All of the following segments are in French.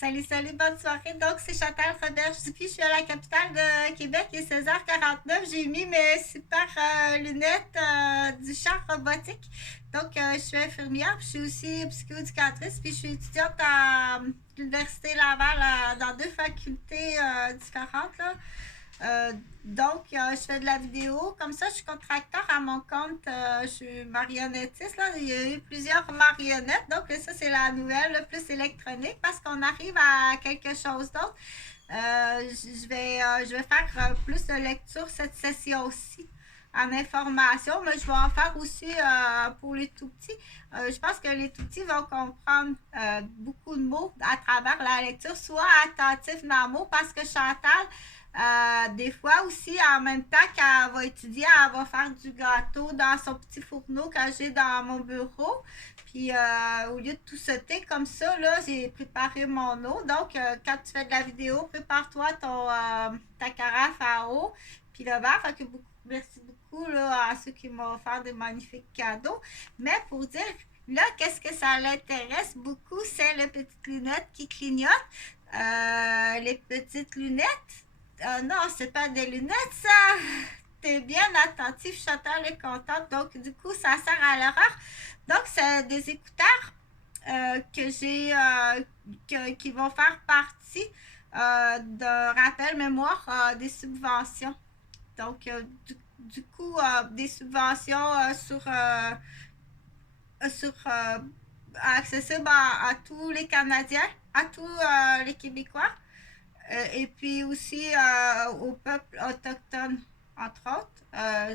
Salut, salut, bonne soirée. Donc, c'est Chantal Roberge-Dupuis. Je suis à la capitale de Québec. Il est 16h49. J'ai mis mes super lunettes du char robotique. Donc, je suis infirmière. Je suis aussi psychoéducatrice. Puis, je suis étudiante à l'Université Laval dans deux facultés différentes. Là. Je fais de la vidéo. Comme ça, je suis contracteur à mon compte. Je suis marionnettiste. Là. Il y a eu plusieurs marionnettes. Donc, ça, c'est la nouvelle, le plus électronique, parce qu'on arrive à quelque chose d'autre. Je vais faire plus de lecture cette session-ci en information, mais je vais en faire aussi pour les tout petits. Je pense que les tout petits vont comprendre beaucoup de mots à travers la lecture, soit attentif dans mots, parce que Chantal, des fois aussi, en même temps qu'elle va étudier, elle va faire du gâteau dans son petit fourneau que j'ai dans mon bureau. Puis, au lieu de tout sauter comme ça, là, j'ai préparé mon eau. Donc, quand tu fais de la vidéo, prépare-toi ta carafe à eau, puis le verre. Fait que merci beaucoup là, à ceux qui m'ont offert des magnifiques cadeaux. Mais pour dire, là, qu'est-ce que ça l'intéresse beaucoup, c'est les petites lunettes qui clignotent. Les petites lunettes. Non, c'est pas des lunettes, ça. T'es bien attentif, Chantal est contente. Donc, du coup, ça sert à l'erreur. Donc, c'est des écouteurs que j'ai qui vont faire partie d'un rappel mémoire des subventions. Donc, du coup, des subventions accessibles à tous les Canadiens, à tous les Québécois, et puis aussi au peuple autochtone, entre autres,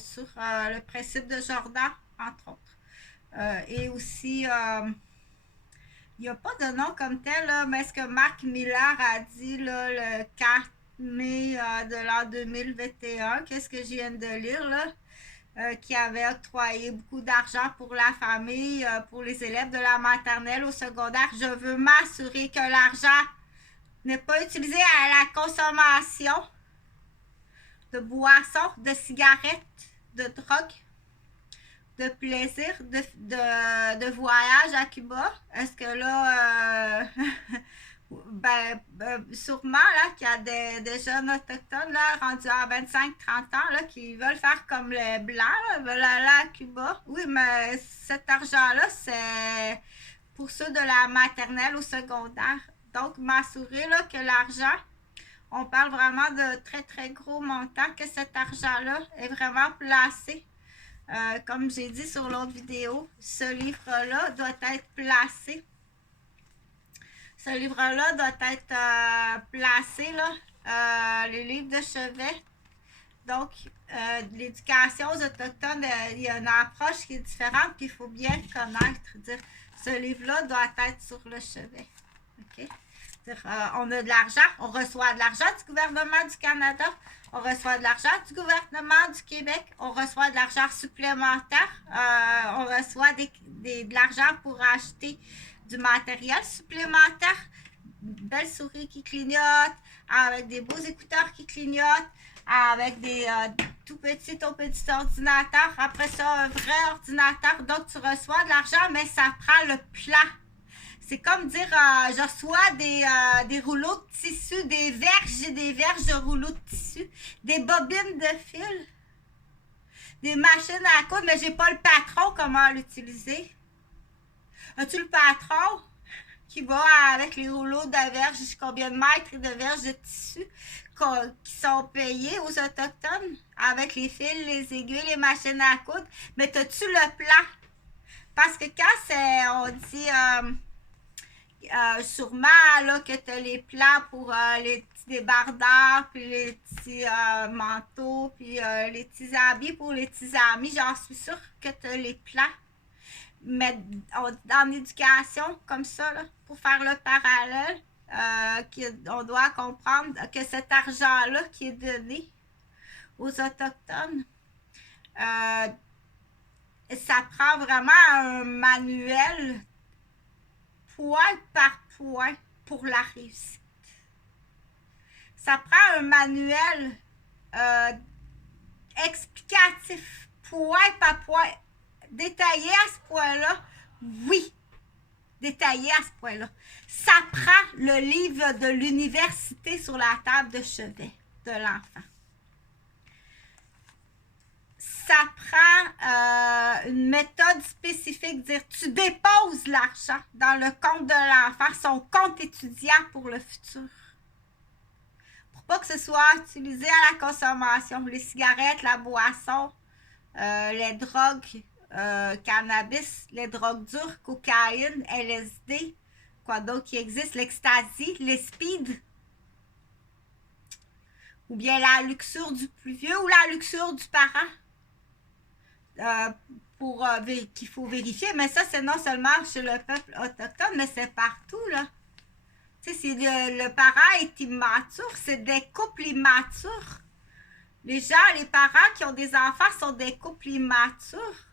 sur le principe de Jordan, entre autres. Et aussi, il n'y a pas de nom comme tel, là, mais ce que Marc Miller a dit là, le 4 mai de l'an 2021, qu'est-ce que je viens de lire là? Qui avait octroyé beaucoup d'argent pour la famille, pour les élèves de la maternelle au secondaire. Je veux m'assurer que l'argent n'est pas utilisé à la consommation de boissons, de cigarettes, de drogue, de plaisir, de voyage à Cuba. Est-ce que là, sûrement là, qu'il y a des jeunes autochtones là, rendus à 25-30 ans là, qui veulent faire comme les Blancs, là, veulent aller à Cuba. Oui, mais cet argent-là, c'est pour ceux de la maternelle au secondaire. Donc, m'assurer là, que l'argent, on parle vraiment de très, très gros montants, que cet argent-là est vraiment placé. Comme j'ai dit sur l'autre vidéo, ce livre-là doit être placé. Ce livre-là doit être placé, là, les livres de chevet. Donc, l'éducation aux Autochtones, il y a une approche qui est différente, puis il faut bien connaître. Dire, ce livre-là doit être sur le chevet. OK? On a de l'argent, on reçoit de l'argent du gouvernement du Canada, on reçoit de l'argent du gouvernement du Québec, on reçoit de l'argent supplémentaire, on reçoit de l'argent pour acheter du matériel supplémentaire, une belle souris qui clignote, avec des beaux écouteurs qui clignotent, avec des tout petits ordinateurs. Après ça, un vrai ordinateur. Donc, tu reçois de l'argent, mais ça prend le plat. C'est comme dire, je reçois des rouleaux de tissu, des verges et des verges de rouleaux de tissu, des bobines de fil, des machines à coudre, mais j'ai pas le patron, comment l'utiliser. As-tu le patron qui va avec les rouleaux de verges, combien de mètres de verges de tissu qui sont payés aux Autochtones, avec les fils, les aiguilles, les machines à coudre, mais as-tu le plan? Parce que quand on dit... sûrement là, que tu as les plans pour les petits débardeurs, puis les petits manteaux, puis les petits habits pour les petits amis. J'en suis sûre que tu as les plans. Mais en éducation, comme ça, là, pour faire le parallèle, on doit comprendre que cet argent-là qui est donné aux Autochtones, ça prend vraiment un manuel point par point pour la réussite. Ça prend un manuel explicatif, point par point, détaillé à ce point-là, oui. détaillé à ce point-là. Ça prend le livre de l'université sur la table de chevet de l'enfant. Ça prend une méthode spécifique, dire tu déposes l'argent dans le compte de l'enfant, son compte étudiant pour le futur. Pour pas que ce soit utilisé à la consommation, les cigarettes, la boisson, les drogues, cannabis, les drogues dures, cocaïne, LSD, quoi d'autre qui existe, l'ecstasy, les speed, ou bien la luxure du plus vieux ou la luxure du parent. Qu'il faut vérifier, mais ça, c'est non seulement chez le peuple autochtone, mais c'est partout, là. Tu sais, si le parent est immature, c'est des couples immatures. Les parents qui ont des enfants sont des couples immatures.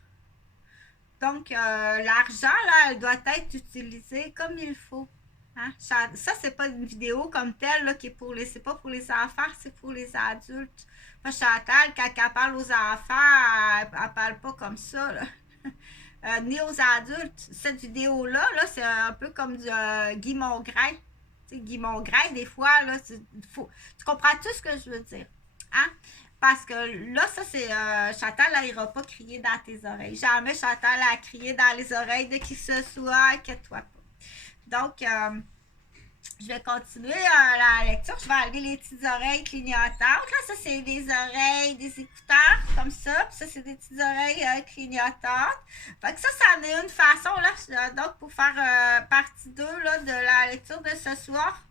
Donc, l'argent, là, elle doit être utilisée comme il faut. Hein? Ça, c'est pas une vidéo comme telle, là, qui est c'est pas pour les enfants, c'est pour les adultes. Moi, Chantal, quand elle parle aux enfants, elle parle pas comme ça, là. Ni aux adultes. Cette vidéo-là, là, c'est un peu comme du Guy Mongrain. Tu sais, Guy Mongrain, des fois, là, tu comprends tout ce que je veux dire. Hein? Parce que là, ça, c'est Chantal, elle n'ira pas crier dans tes oreilles. Jamais Chantal a crié dans les oreilles de qui que ce soit, inquiète-toi pas. Donc, je vais continuer la lecture. Je vais enlever les petites oreilles clignotantes. Là, ça, c'est des oreilles, des écouteurs, comme ça. Puis ça, c'est des petites oreilles clignotantes. Fait que ça, c'en est une façon, là. Donc, pour faire partie 2 là, de la lecture de ce soir.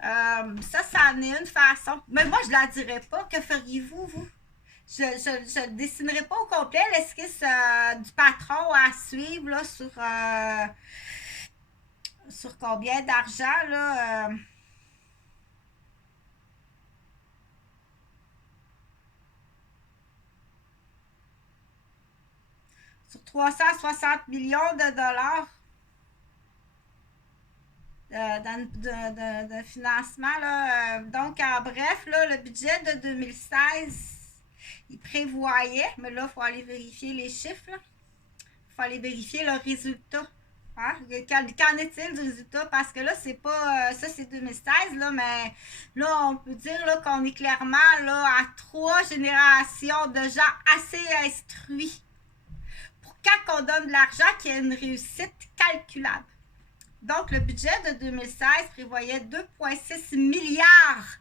Ça, c'en est une façon. Mais moi, je ne la dirais pas. Que feriez-vous, vous? Je ne dessinerai pas au complet l'esquisse du patron à suivre là, sur combien d'argent, là. Sur 360 millions de dollars de financement, là. Donc, en bref, là, le budget de 2016, il prévoyait, mais là, il faut aller vérifier les chiffres, là. Il faut aller vérifier le résultat. Hein? Qu'en est-il du résultat? Parce que là, c'est pas. Ça, c'est 2016, là, mais là, on peut dire là, qu'on est clairement là, à 3 générations de gens assez instruits pour quand on donne de l'argent, qu'il y ait une réussite calculable. Donc, le budget de 2016 prévoyait 2,6 milliards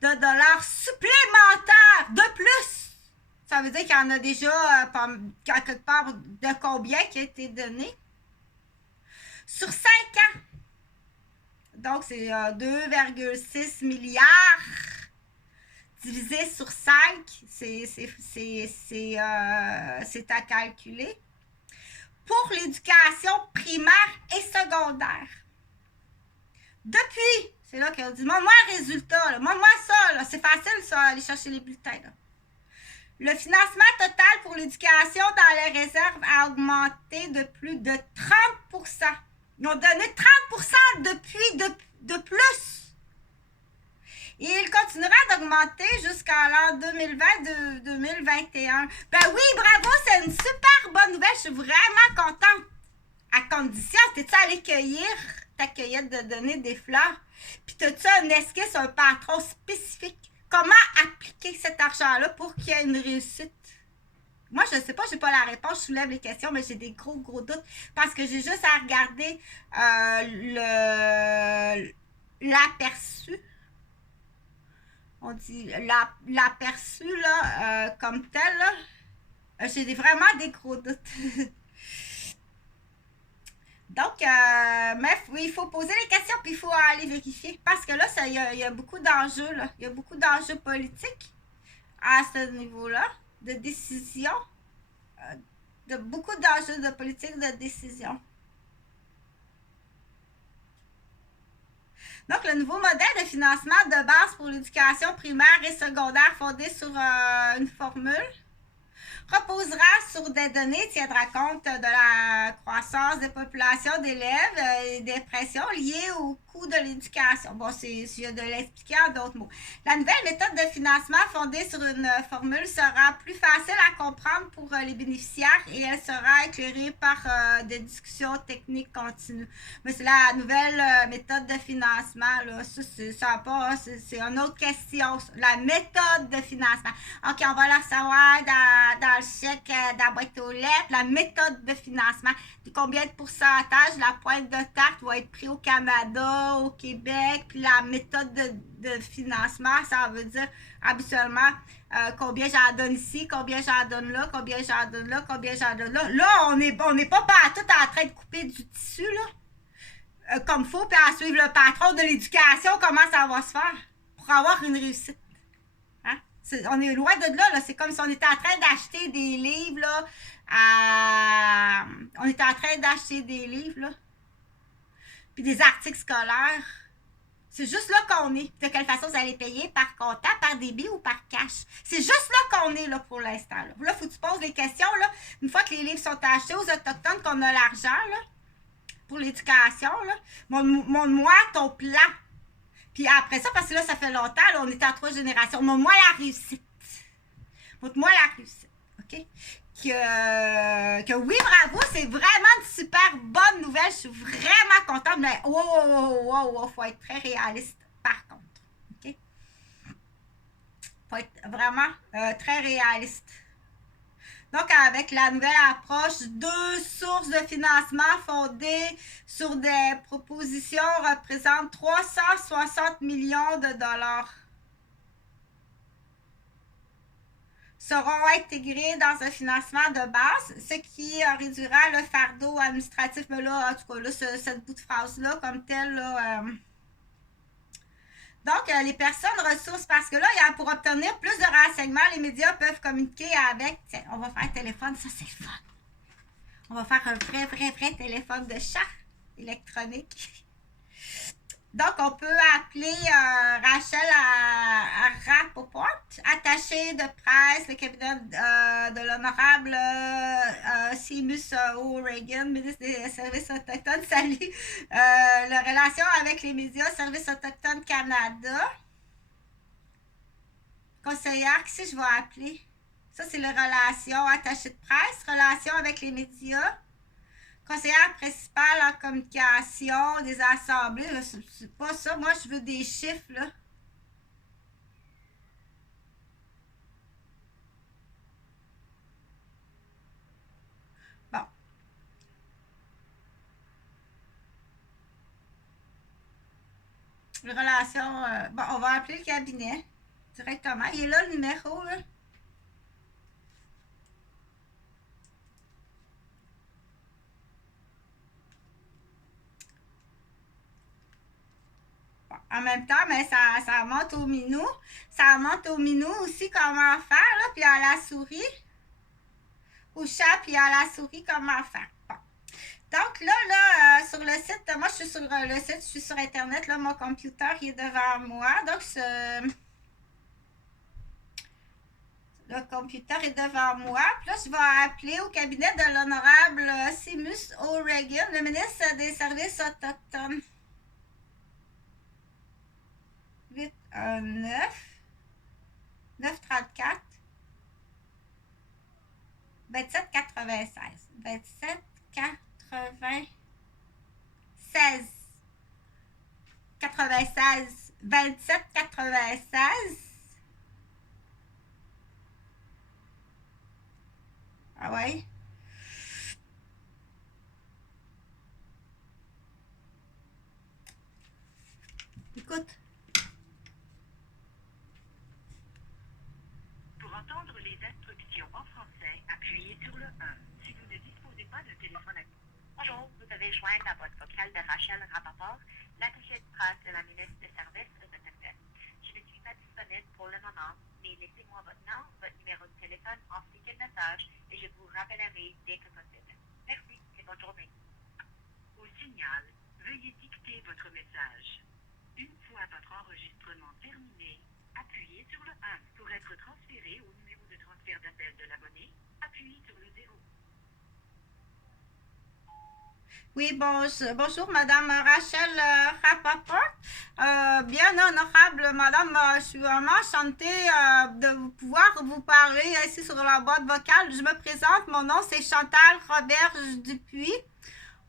de dollars supplémentaires de plus. Ça veut dire qu'il y en a déjà quelque part de combien qui a été donné? Sur 5 ans. Donc, c'est 2,6 milliards divisé sur 5. C'est à calculer. Pour l'éducation primaire et secondaire. Depuis, c'est là qu'on dit, moi un résultat, là, moi ça, là, c'est facile ça, aller chercher les bulletins, là. Le financement total pour l'éducation dans les réserves a augmenté de plus de 30%. Ils ont donné 30% depuis de plus. Et il continuera d'augmenter jusqu'en l'an 2020-2021. Ben oui, bravo, c'est une super bonne nouvelle. Je suis vraiment contente. À condition, t'es-tu allé cueillir ta cueillette de donner des fleurs? Puis t'as-tu un esquisse, un patron spécifique? Comment appliquer cet argent-là pour qu'il y ait une réussite? Moi, je ne sais pas, je n'ai pas la réponse, je soulève les questions, mais j'ai des gros doutes parce que j'ai juste à regarder l'aperçu. On dit l'aperçu, là, comme tel, là. J'ai vraiment des gros doutes. Donc, mais il faut poser les questions puis il faut aller vérifier. Parce que là, il y a beaucoup d'enjeux, là. Il y a beaucoup d'enjeux politiques à ce niveau-là, de décision. Beaucoup d'enjeux de politique de décision. Donc, le nouveau modèle de financement de base pour l'éducation primaire et secondaire fondé sur une formule proposera sur des données tiendra compte de la croissance des populations d'élèves et des pressions liées au coût de l'éducation. Bon, je vais de l'expliquer en d'autres mots. La nouvelle méthode de financement fondée sur une formule sera plus facile à comprendre pour les bénéficiaires et elle sera éclairée par des discussions techniques continues. Mais c'est la nouvelle méthode de financement, là, c'est une autre question. La méthode de financement. OK, on va la savoir dans le chèque, dans la boîte aux lettres, la méthode de financement. De combien de pourcentage la pointe de tarte va être prise au Canada, au Québec, puis la méthode de financement, ça veut dire habituellement combien j'en donne ici, combien j'en donne là, combien j'en donne là, combien j'en donne là. Là, on n'est pas partout en train de couper du tissu, là, comme il faut, puis à suivre le patron de l'éducation, comment ça va se faire pour avoir une réussite. Hein? On est loin de là, là. C'est comme si on était en train d'acheter des livres, là, on était en train d'acheter des livres, là, puis des articles scolaires. C'est juste là qu'on est. De quelle façon vous allez payer? Par comptant, par débit ou par cash? C'est juste là qu'on est là, pour l'instant. Là, il faut que tu poses des questions. Là, une fois que les livres sont achetés aux Autochtones, qu'on a l'argent là, pour l'éducation, montre-moi ton plan. Puis après ça, parce que là, ça fait longtemps, là, on est en 3 générations. Montre-moi la réussite. Montre-moi la réussite. OK? Que oui, bravo, c'est vraiment une super bonne nouvelle. Je suis vraiment contente, mais faut être très réaliste par contre. OK? Faut être vraiment très réaliste. Donc, avec la nouvelle approche, 2 sources de financement fondées sur des propositions représentent 360 millions de dollars. Seront intégrés dans un financement de base, ce qui réduira le fardeau administratif. Mais là, en tout cas, là, cette bout de phrase-là, comme tel, là, donc, les personnes ressources, parce que là, pour obtenir plus de renseignements, les médias peuvent communiquer avec, tiens, on va faire un téléphone, ça c'est le fun. On va faire un vrai téléphone de chat électronique. Donc, on peut appeler Rachel à Rapoport, attachée de presse, le cabinet de l'honorable Seamus O'Regan, ministre des Services autochtones. Salut! La relation avec les médias, Services autochtones Canada. Conseillère, qui c'est que je vais appeler? Ça, c'est les relations attachée de presse, relations avec les médias. Conseillère principale en communication des assemblées, c'est pas ça. Moi, je veux des chiffres, là. Bon. Les relations... bon, on va appeler le cabinet directement. Il est là, le numéro, là. En même temps, mais ça monte au minou. Ça monte au minou aussi comment faire, là, puis à la souris. Au chat, puis à la souris comment faire. Bon. Donc là, sur le site, moi je suis sur le site, je suis sur Internet, là, mon computer il est devant moi. Donc, le computer est devant moi. Puis là, je vais appeler au cabinet de l'honorable Seamus O'Regan, le ministre des Services autochtones. 819 934 2796. 2796. 96. 2796. Ah ouais? Écoute. Pour entendre les instructions en français, appuyez sur le 1. Si vous ne disposez pas d'un téléphone à... Bonjour, vous avez joindre à votre vocale de Rachel Rapoport, l'attaché de presse de la ministre des Services autochtones. Je ne suis pas disponible pour le moment, mais laissez-moi votre nom, votre numéro de téléphone ainsi que le message et je vous rappellerai dès que possible. Merci et bonne journée. Au signal, veuillez dicter votre message. Une fois votre enregistrement terminé, appuyez sur le 1 pour être transféré au numéro de transfert d'appel de l'abonné. Appuyez sur le 0. Oui, bonjour, Madame Rachel Rapaport. Bien honorable Madame, je suis vraiment enchantée de pouvoir vous parler ici sur la boîte vocale. Je me présente, mon nom c'est Chantal Roberge Dupuis.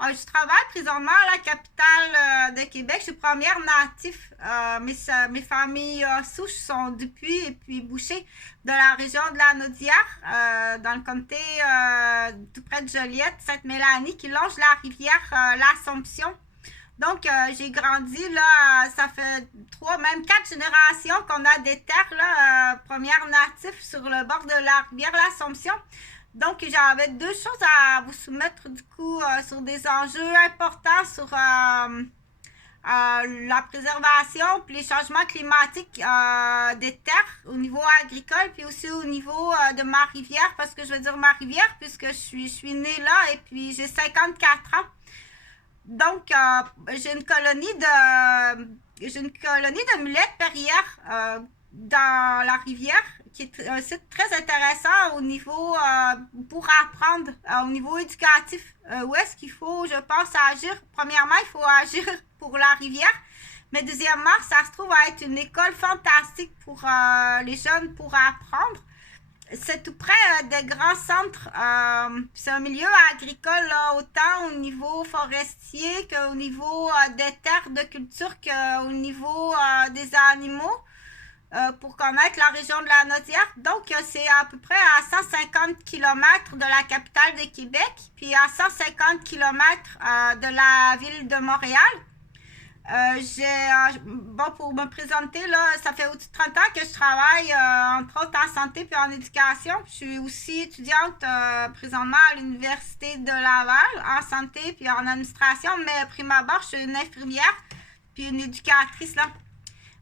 Je travaille présentement à la capitale de Québec. Je suis première natif. Mes familles souches sont Dupuis et puis Boucher de la région de la Naudière, dans le comté tout près de Joliette, Sainte-Mélanie, qui longe la rivière l'Assomption. Donc, j'ai grandi là, ça fait 3, même 4 générations qu'on a des terres là, premières natifs sur le bord de la rivière l'Assomption. Donc, j'avais 2 choses à vous soumettre du coup sur des enjeux importants sur la préservation puis les changements climatiques des terres au niveau agricole puis aussi au niveau de ma rivière, parce que je veux dire ma rivière puisque je suis née là et puis j'ai 54 ans. Donc, j'ai une colonie de mulettes perrières dans la rivière, qui est un site très intéressant au niveau pour apprendre, au niveau éducatif. Où est-ce qu'il faut, je pense, agir? Premièrement, il faut agir pour la rivière. Mais deuxièmement, ça se trouve à être une école fantastique pour les jeunes pour apprendre. C'est tout près des grands centres. C'est un milieu agricole, là, autant au niveau forestier qu'au niveau des terres de culture qu'au niveau des animaux. Pour connaître la région de la Naudière. Donc, c'est à peu près à 150 km de la capitale de Québec, puis à 150 km de la ville de Montréal. Pour me présenter, là, ça fait au-dessus de 30 ans que je travaille, entre autres en santé puis en éducation. Je suis aussi étudiante présentement à l'Université de Laval en santé puis en administration, mais prime abord, je suis une infirmière puis une éducatrice, là.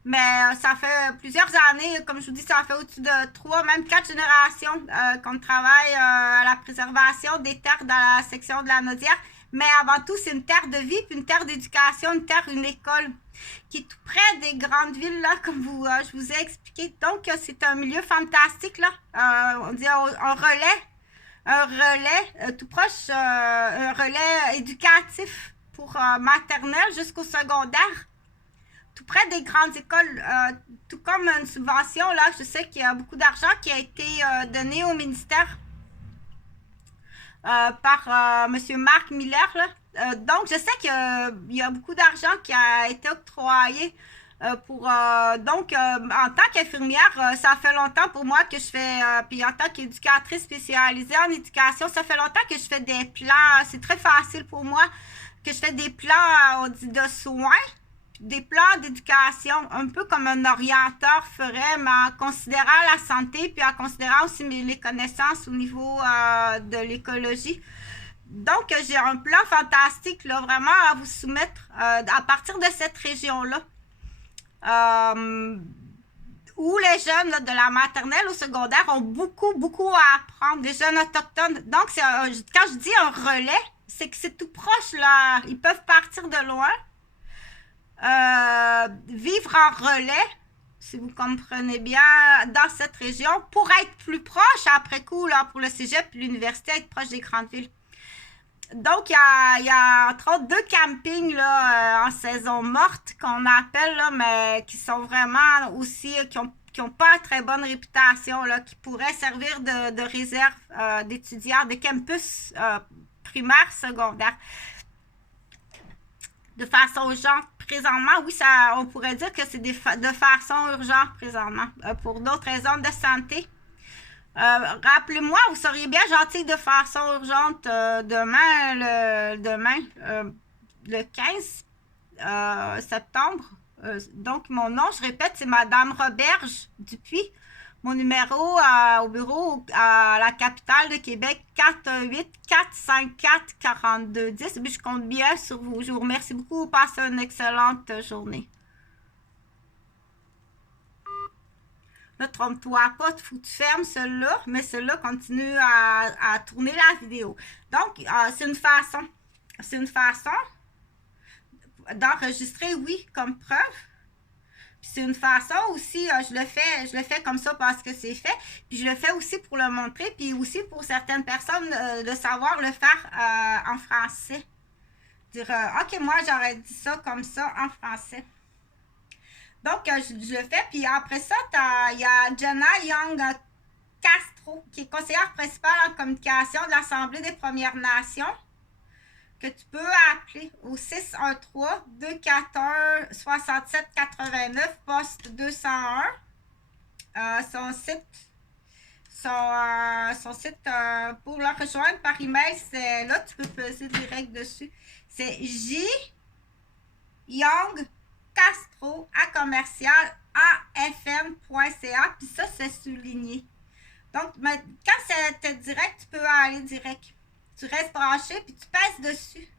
Mais ça fait plusieurs années, comme je vous dis, ça fait au-dessus de 3, même 4 générations qu'on travaille à la préservation des terres dans la section de la Naudière. Mais avant tout, c'est une terre de vie, puis une terre d'éducation, une école qui est tout près des grandes villes, là, comme je vous ai expliqué. Donc, c'est un milieu fantastique, là. On dit un relais tout proche, un relais éducatif pour maternelle jusqu'au secondaire. Tout près des grandes écoles, tout comme une subvention, là, je sais qu'il y a beaucoup d'argent qui a été donné au ministère par M. Marc Miller, là. Donc, je sais qu'il y a beaucoup d'argent qui a été octroyé donc, en tant qu'infirmière, ça fait longtemps pour moi que je fais, puis en tant qu'éducatrice spécialisée en éducation, ça fait longtemps que je fais des plans, c'est très facile pour moi, que je fais des plans, on dit, de soins, des plans d'éducation, un peu comme un orienteur ferait, mais en considérant la santé, puis en considérant aussi les connaissances au niveau de l'écologie. Donc, j'ai un plan fantastique, là, vraiment à vous soumettre à partir de cette région-là. Où les jeunes là, de la maternelle au secondaire ont beaucoup à apprendre, les jeunes autochtones. Donc, quand je dis un relais, c'est que c'est tout proche, là. Ils peuvent partir de loin. Vivre en relais, si vous comprenez bien, dans cette région, pour être plus proche après coup, là, pour le cégep et l'université, être proche des grandes villes. Donc, il y a entre autres 2 campings là, en saison morte qu'on appelle, là, mais qui sont vraiment aussi, qui ont pas une très bonne réputation, là, qui pourraient servir de réserve d'étudiants, de campus primaires, secondaires. De façon urgente, présentement, oui, on pourrait dire que c'est de façon urgente présentement, pour d'autres raisons de santé. Rappelez-moi, vous seriez bien gentil de façon urgente demain, le 15 septembre. Donc, mon nom, je répète, c'est Madame Roberge Dupuis. Mon numéro au bureau à la capitale de Québec, 418-454-4210. Puis je compte bien sur vous. Je vous remercie beaucoup. Passez une excellente journée. Ne trompe-toi pas, il faut que tu fermes celui-là, mais celui-là continue à tourner la vidéo. Donc, c'est une façon d'enregistrer, oui, comme preuve. Puis c'est une façon aussi, je le fais comme ça parce que c'est fait. Puis je le fais aussi pour le montrer, puis aussi pour certaines personnes de savoir le faire en français. Dire, OK, moi j'aurais dit ça comme ça en français. Donc, je le fais. Puis après ça, il y a Jenna Young Castro, qui est conseillère principale en communication de l'Assemblée des Premières Nations, que tu peux appeler au 613-241-6789, poste 201. Son site pour le rejoindre par email, c'est là, tu peux peser direct dessus. C'est Young Castro à commercial afm.ca, puis ça, c'est souligné. Donc, quand c'est direct, tu peux aller direct. Tu restes branché, puis tu pèses dessus.